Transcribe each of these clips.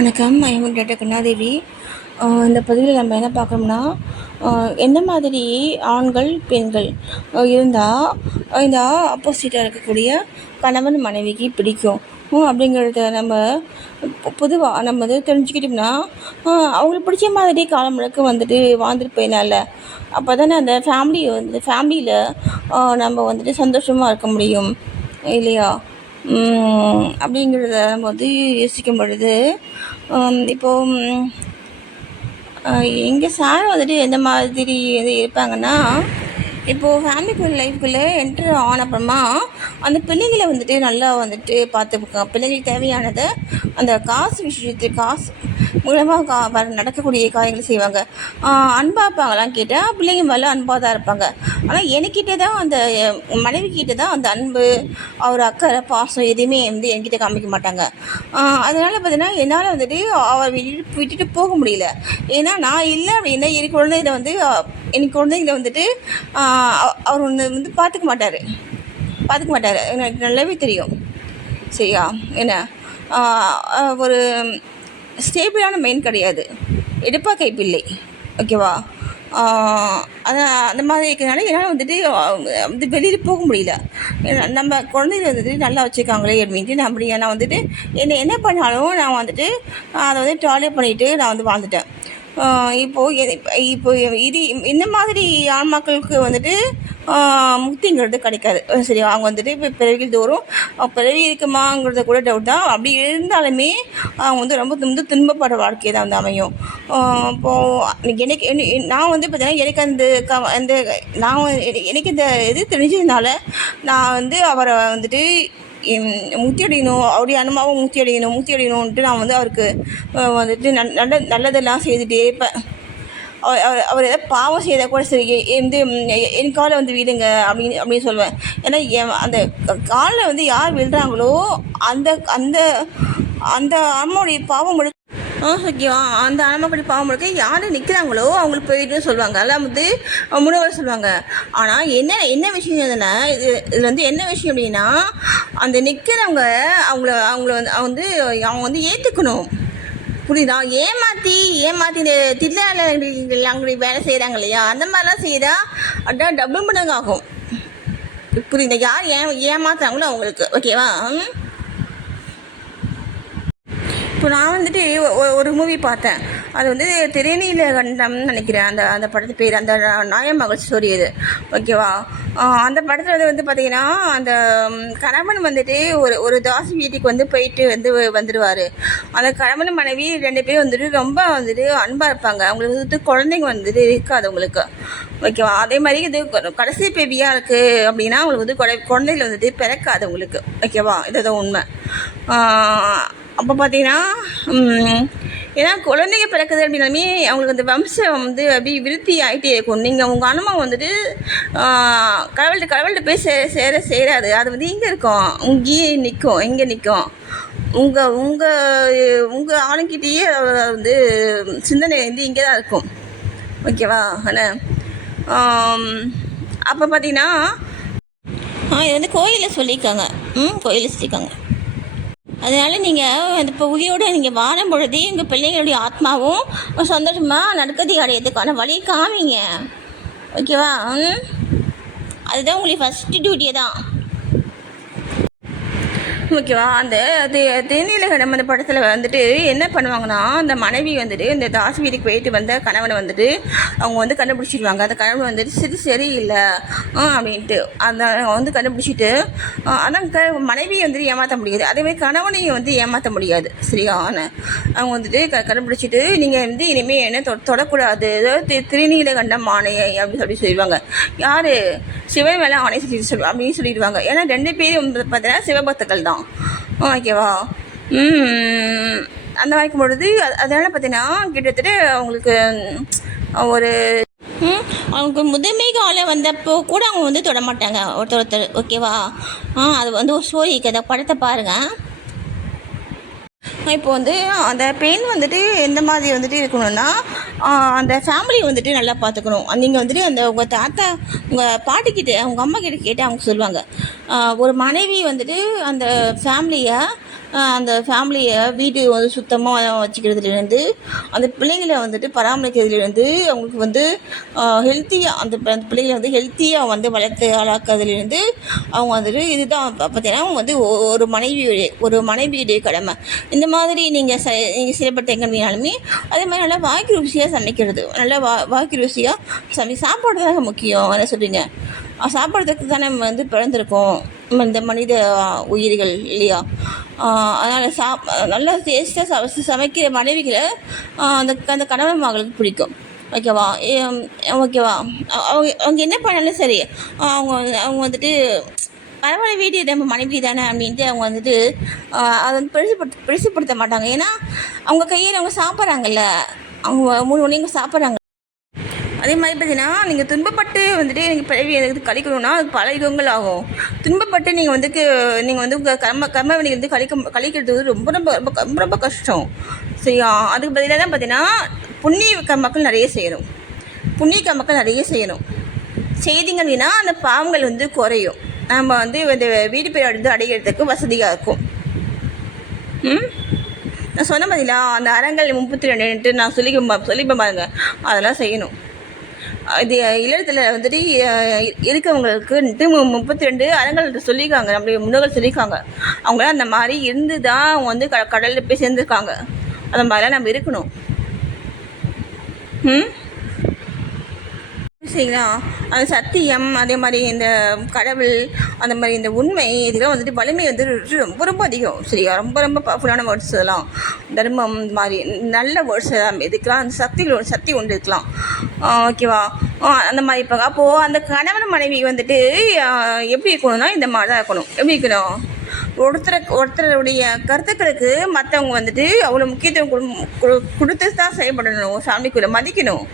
வணக்கம். I am doctor Kannadevi. இந்த பதிவில் நம்ம என்ன பார்க்குறோம்னா, எந்த மாதிரி ஆண்கள், பெண்கள் இருந்தால் இந்த ஆப்போசிட்டாக இருக்கக்கூடிய கணவன் மனைவிக்கு பிடிக்கும் அப்படிங்கிறத நம்ம பொதுவாக நம்ம தெரிஞ்சுக்கிட்டோம்னா, அவங்களுக்கு பிடிச்ச மாதிரி காலம் முழுக்க வாழ்ந்துட்டு போயிடலாம்ல. அப்போ தானே அந்த ஃபேமிலியில் நம்ம சந்தோஷமாக இருக்க முடியும் இல்லையா? அப்படிங்கிறத நம்ம யோசிக்கும் பொழுது, இப்போது எங்கள் சார் எந்த மாதிரி இருப்பாங்கன்னா, இப்போது ஃபேமிலிக்குள்ள லைஃப்குள்ளே என்ட்ரு ஆன அப்புறமா அந்த பிள்ளைங்களை நல்லா பார்த்துப்பாங்க. பிள்ளைங்களுக்கு தேவையானதை அந்த காசு மூலமாக நடக்கக்கூடிய காரியங்களை செய்வாங்க. அன்பாக இருப்பாங்களான்னு கேட்டால் பிள்ளைங்க மேலே அன்பாக தான் இருப்பாங்க. ஆனால் என்கிட்ட தான் அந்த மனைவிக்கிட்ட தான் அந்த அன்பு, அவர் அக்கறை, பாசம் எதுவுமே என்கிட்ட காமிக்க மாட்டாங்க. அதனால் பார்த்தீங்கன்னா என்னால் அவரை விட்டுட்டு போக முடியல. ஏன்னா நான் இல்லை அப்படின்னா என் குழந்தைங்களை அவர் பார்த்துக்க மாட்டார். எனக்கு நல்லாவே தெரியும். சரியா? என்ன ஒரு ஸ்டேபிளான மைண்ட் கிடையாது, எடுப்பா கைப்பிள்ளை. ஓகேவா? அந்த மாதிரி இருக்கிறதுனால என்னால் வெளியில் போக முடியல. நம்ம குழந்தைங்க நல்லா வச்சுருக்காங்களே அப்படின்ட்டு நான் என்ன பண்ணாலும் நான் அதை டாலரேட் பண்ணிவிட்டு நான் வாழ்ந்துட்டேன். இப்போ இது இந்த மாதிரி ஆன்மாக்களுக்கு முக்திங்கிறது கிடைக்காது. சரி, அவங்க இப்போ பிறவிகள் தோறும் பிறவி இருக்குமாங்கிறத கூட டவுட் தான். அப்படி இருந்தாலுமே அவங்க ரொம்ப துன்பப்படுற வாழ்க்கையை தான் அமையும். இப்போது எனக்கு நான் பார்த்தீங்கன்னா எனக்கு அந்த எனக்கு இந்த இது தெரிஞ்சதுனால நான் அவரை முக்தி அடையணும், அவருடைய அனுமாவும் முக்தி அடையணும்ன்ட்டு நான் அவருக்கு நல்லதெல்லாம் செய்துகிட்டே இருப்பேன். அவர் ஏதாவது பாவம் செய்தால் கூட சரி, என் காலை விடுங்க அப்படின்னு சொல்லுவேன். ஏன்னா அந்த காலில் யார் விழுறாங்களோ அந்த அந்த அந்த அம்மாவுடைய பாவம் ஓகேவா, அந்த அனுமப்படி பாவம் முழுக்க யார் நிற்கிறாங்களோ அவங்களுக்கு போயிட்டுன்னு சொல்லுவாங்க. அதெல்லாம் முன்னவர் சொல்லுவாங்க. ஆனால் என்ன விஷயம் எதுனா, இதில் என்ன விஷயம் அப்படின்னா, அந்த நிற்கிறவங்க அவங்க ஏற்றுக்கணும். புரியுதா? ஏமாற்றி இந்த தில்லாளர்களுடைய வேலை செய்கிறாங்க இல்லையா, அந்த மாதிரிலாம் செய்தால் அதான் டபுள் மடங்கு ஆகும். புரியுதா? யார் ஏமாத்துறாங்களோ அவங்களுக்கு. ஓகேவா? இப்போ நான் ஒரு மூவி பார்த்தேன். அது திரைநீலகண்டம்னு நினைக்கிறேன். அந்த படத்து பேர், அந்த நாயமகள் ஸ்டோரி அது. ஓகேவா? அந்த படத்தில் பார்த்திங்கன்னா, அந்த கணவன் ஒரு தாசி வீட்டுக்கு போயிட்டு வந்துடுவார். அந்த கணவன் மனைவி 2 பேரும் ரொம்ப அன்பாக இருப்பாங்க. அவங்களுக்கு குழந்தைங்க இருக்காது அவங்களுக்கு. ஓகேவா? அதே மாதிரி இது கடைசி பேபியாக இருக்குது அப்படின்னா அவங்களுக்கு குழந்தைகள் பிறக்காது அவங்களுக்கு. ஓகேவா? இதுதான் உண்மை. அப்போ பார்த்தீங்கன்னா, ஏன்னா குழந்தைங்க பிறக்குது அப்படின்னாலுமே அவங்களுக்கு அந்த வம்சம் அப்படி விருத்தி ஆகிட்டே இருக்கும். நீங்கள் உங்கள் அனுபவம் கடவுள்கிட்ட போய் சேராது. அது இங்கே இருக்கும், இங்கேயே நிற்கும். எங்கே நிற்கும்? உங்கள் ஆளுங்கிட்டேயே சிந்தனை இங்கே தான் இருக்கும். ஓகேவா? ஆனால் அப்போ பார்த்தீங்கன்னா இது கோயிலில் சொல்லியிருக்காங்க. கோயிலில் சொல்லியிருக்காங்க. அதனால் நீங்கள் அந்த பகுதியோடு நீங்கள் வாழும் பொழுதே எங்கள் பிள்ளைங்களுடைய ஆத்மாவும் சந்தோஷமாக நற்கதி அடையிறதுக்கான வழியை காமிங்க. ஓகேவா? அதுதான் உங்களுக்கு ஃபஸ்ட்டு டியூட்டியே தான். ஓகேவா? அந்த தேனிலகடம் அந்த படத்தில் என்ன பண்ணுவாங்கன்னா, அந்த மனைவி இந்த தாசி வீட்டுக்கு போயிட்டு வந்த கணவனை அவங்க கண்டுபிடிச்சிடுவாங்க. அந்த கணவன் சரியில்லை அப்படின்ட்டு அந்த கண்டுபிடிச்சிட்டு, அதான் மனைவியை ஏமாற்ற முடியாது, அதேமாதிரி கணவனையும் ஏமாற்ற முடியாது. சரியா? அவங்க கண்டுபிடிச்சிட்டு, நீங்கள் இனிமேல் என்ன தொடக்கூடாது, திருநீலகண்டம் ஆணையை அப்படின்னு சொல்லிடுவாங்க. யார்? சிவன் மேலே ஆணை அப்படின்னு சொல்லிடுவாங்க. ஏன்னா 2 பேரும் பார்த்தீங்கன்னா சிவபக்தர்கள் தான். ஓகேவா? அந்த வைக்கும் பொழுது அதனால் பார்த்தீங்கன்னா கிட்டத்தட்ட அவங்களுக்கு ஒரு அவங்க முதன்மை காலம் வந்தப்போ கூட அவங்க தொட மாட்டாங்க ஒருத்தர். ஓகேவா? அது ஒரு ஸ்டோரி இருக்குது, அந்த படத்தை பாருங்கள். இப்போ அந்த பெண் எந்த மாதிரி இருக்கணும்னா, அந்த ஃபேமிலியை வந்துட்டு நல்லா பார்த்துக்கணும். நீங்கள் வந்துட்டு அந்த உங்கள் தாத்தா உங்கள் பாட்டிக்கிட்ட உங்கள் அம்மா கிட்ட கேட்டு அவங்க சொல்லுவாங்க. ஒரு மனைவி வந்துட்டு அந்த ஃபேமிலியை வீடு வந்து சுத்தமாக வச்சுக்கிறதுலேருந்து அந்த பிள்ளைங்களை வந்துட்டு பராமரிக்கிறதுலேருந்து அவங்களுக்கு வந்து ஹெல்த்தியாக அந்த பிள்ளைங்களை வந்து ஹெல்த்தியாக வந்து வளர்த்து ஆளாக்குறதுலேருந்து அவங்க வந்துட்டு இதுதான் பார்த்தீங்கன்னா அவங்க வந்து ஒரு மனைவியுடைய கடமை. இந்த மாதிரி நீங்கள் செயல்படுத்தீங்க அப்படின்னாலுமே அதே மாதிரி நல்லா வாய்க்கு ருசியாக சமைக்கிறது, நல்லா வாய்க்கு ருசியாக சாப்பாடு தாங்க முக்கியம். என்ன சொல்கிறீங்க? சாப்பாடுறதுக்கு தானே நம்ம வந்து பிறந்திருக்கோம் இந்த மனித உயிர்கள் இல்லையா? அதனால் நல்லா டேஸ்ட்டாக சமைக்கிற மனைவிகளை அந்த கணவன் மகளுக்கு பிடிக்கும். ஓகேவா? ஓகேவா? அவங்க என்ன பண்ணாலும் சரி, அவங்க வந்துட்டு பரவாயில்ல வீடு நம்ம மனைவி தானே அப்படின்ட்டு அவங்க வந்துட்டு அதை வந்து பெருசுப்படுத்த மாட்டாங்க. ஏன்னா அவங்க கையில் அவங்க சாப்பிட்றாங்கல்ல, அவங்க 3 மணிக்கு சாப்பிட்றாங்க. அதே மாதிரி பார்த்தீங்கன்னா நீங்கள் துன்பப்பட்டு வந்துட்டு எனக்கு பிறவி எனக்கு கழிக்கணும்னா அது பல யுகங்கள் ஆகும். துன்பப்பட்டு நீங்கள் வந்து உங்கள் கர்ம வினை வந்து கழிக்கிறது ரொம்ப ரொம்ப ரொம்ப ரொம்ப ரொம்ப கஷ்டம். சரியா? அதுக்கு பதிலாக தான் பார்த்தீங்கன்னா புண்ணிய கர்மக்கள் நிறைய செய்யணும். செய்திங்க அப்படின்னா அந்த பாவங்கள் வந்து குறையும். நம்ம வந்து இந்த வீடு பேர் வந்து அடைகிறதுக்கு வசதியாக இருக்கும். நான் சொன்ன பதிலா அந்த அறங்கள் 32 நான் சொல்லிப்பேன் பாருங்க, அதெல்லாம் செய்யணும். இது இல்லத்தில் வந்துட்டு இருக்கவங்களுக்கு 32 அறங்கள் சொல்லியிருக்காங்க, நம்முடைய முன்னோர்கள் சொல்லியிருக்காங்க. அவங்களாம் அந்த மாதிரி இருந்து தான் அவங்க வந்து கடலில் போய் சேர்ந்துருக்காங்க. அந்த மாதிரிலாம் நம்ம இருக்கணும். சரிங்களா? அந்த சத்தியம், அதே மாதிரி இந்த கடவுள், அந்த மாதிரி இந்த உண்மை, இதெல்லாம் வந்துட்டு வலிமை வந்து ரொம்ப ரொம்ப அதிகம். சரியா? ரொம்ப ரொம்ப பவர்ஃபுல்லான வேர்ட்ஸ் இதெல்லாம். தர்மம் இந்த மாதிரி நல்ல வேர்ட்ஸ் எல்லாம் இதுக்கெல்லாம் அந்த சக்தி ஒன்று இருக்கலாம். ஓகேவா? அந்த மாதிரி இப்போ அப்போது அந்த கணவன் மனைவி வந்துட்டு எப்படி இருக்கணும்னா இந்த மாதிரி தான் இருக்கணும். எப்படி இருக்கணும்? ஒருத்தருடைய கருத்துக்களுக்கு மற்றவங்க வந்துட்டு அவ்வளோ முக்கியத்துவம் கொடுத்து தான் செயல்படணும். ஃபேமிலிக்குள்ளே மதிக்கணும்.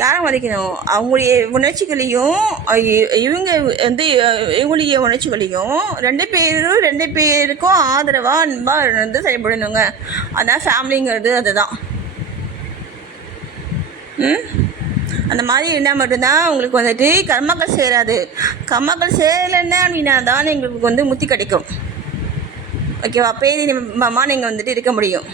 யாரை மதிக்கணும்? அவங்களுடைய உணர்ச்சிகளையும் இவங்களுடைய உணர்ச்சிகளையும் ரெண்டு பேருக்கும் ஆதரவாக அன்பாக வந்து செயல்படணுங்க. அதான் ஃபேமிலிங்கிறது. அதுதான். அந்த மாதிரி என்ன மட்டும்தான் உங்களுக்கு வந்துட்டு கர்மக்கள் சேராது. கர்மக்கள் சேரலைன்னா அப்படின்னா தான் எங்களுக்கு வந்து முத்தி கிடைக்கும். ஓகேவா? பேரி நீங்கள் வந்துட்டு இருக்க முடியும்.